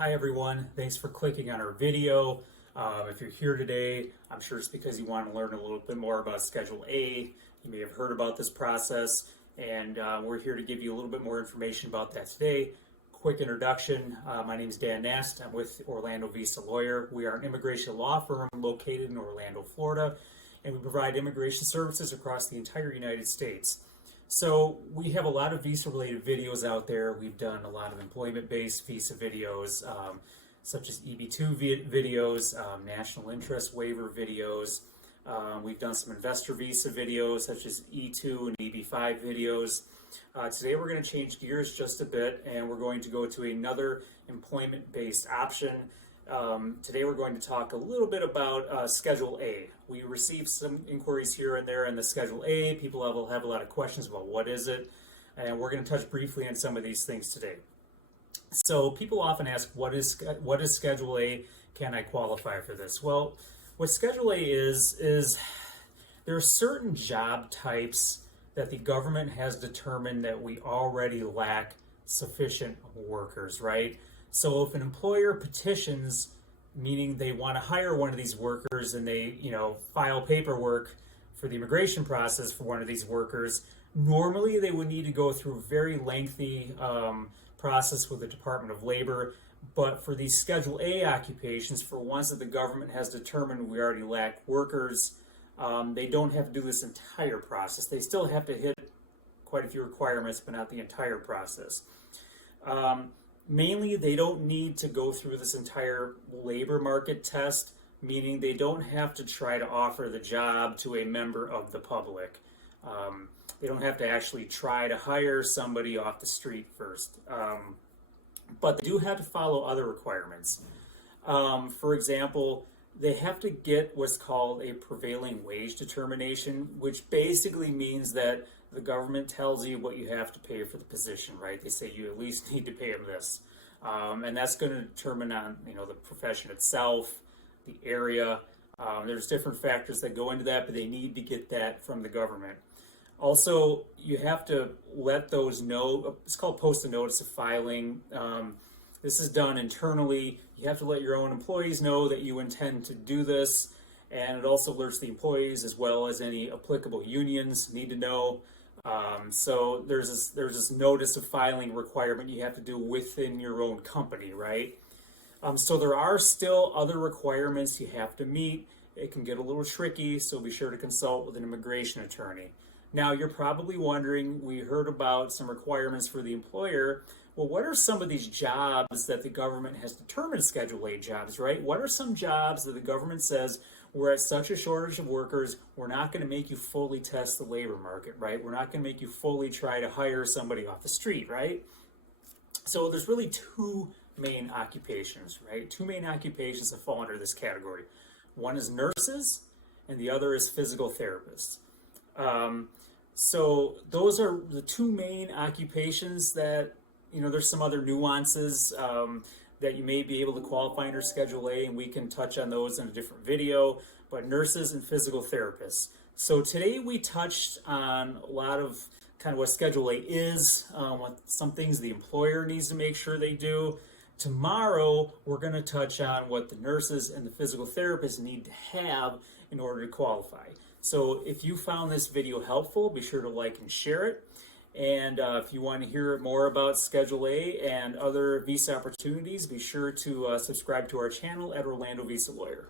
Hi everyone, thanks for clicking on our video. If you're here today, I'm sure it's because you want to learn a little bit more about Schedule A. You may have heard about this process, and we're here to give you a little bit more information about that today. Quick introduction, my name is Dan Nast. I'm with Orlando Visa Lawyer. We are an immigration law firm located in Orlando, Florida, and we provide immigration services across the entire United States. So we have a lot of visa-related videos out there. We've done a lot of employment-based visa videos, such as EB-2 videos, national interest waiver videos. We've done some investor visa videos, such as E2 and EB-5 videos. Today we're going to change gears just a bit, and we're going to go to another employment-based option. Today we're going to talk a little bit about Schedule A. We received some inquiries here and there in the Schedule A. People have a lot of questions about what is it, and we're going to touch briefly on some of these things today. So people often ask, what is Schedule A? Can I qualify for this? Well, what Schedule A is there are certain job types that the government has determined that we already lack sufficient workers, right? So if an employer petitions, meaning they want to hire one of these workers and they, file paperwork for the immigration process for one of these workers, normally they would need to go through a very lengthy process with the Department of Labor. But for these Schedule A occupations, for ones that the government has determined we already lack workers, they don't have to do this entire process. They still have to hit quite a few requirements, but not the entire process. Mainly, they don't need to go through this entire labor market test, meaning they don't have to try to offer the job to a member of the public. They don't have to actually try to hire somebody off the street first. But they do have to follow other requirements. For example, they have to get what's called a prevailing wage determination, which basically means that the government tells you what you have to pay for the position, right? They say you at least need to pay them this. And that's going to determine on, the profession itself, the area. There's different factors that go into that, but they need to get that from the government. Also, you have to let those know. It's called post a notice of filing. This is done internally. You have to let your own employees know that you intend to do this, and it also alerts the employees as well as any applicable unions need to know. So there's this notice of filing requirement you have to do within your own company, right? So there are still other requirements you have to meet. It can get a little tricky, so be sure to consult with an immigration attorney. Now, you're probably wondering, we heard about some requirements for the employer. Well, what are some of these jobs that the government has determined Schedule A jobs, right? What are some jobs that the government says, we're at such a shortage of workers, we're not going to make you fully test the labor market, right? We're not going to make you fully try to hire somebody off the street, right? So there's really two main occupations, right? Two main occupations that fall under this category. One is nurses, and the other is physical therapists. So those are the two main occupations that, there's some other nuances that you may be able to qualify under Schedule A, and we can touch on those in a different video, but nurses and physical therapists. So today we touched on a lot of kind of what Schedule A is, what some things the employer needs to make sure they do. Tomorrow, we're going to touch on what the nurses and the physical therapists need to have in order to qualify. So if you found this video helpful, be sure to like and share it. And if you want to hear more about Schedule A and other visa opportunities, be sure to subscribe to our channel at Orlando Visa Lawyer.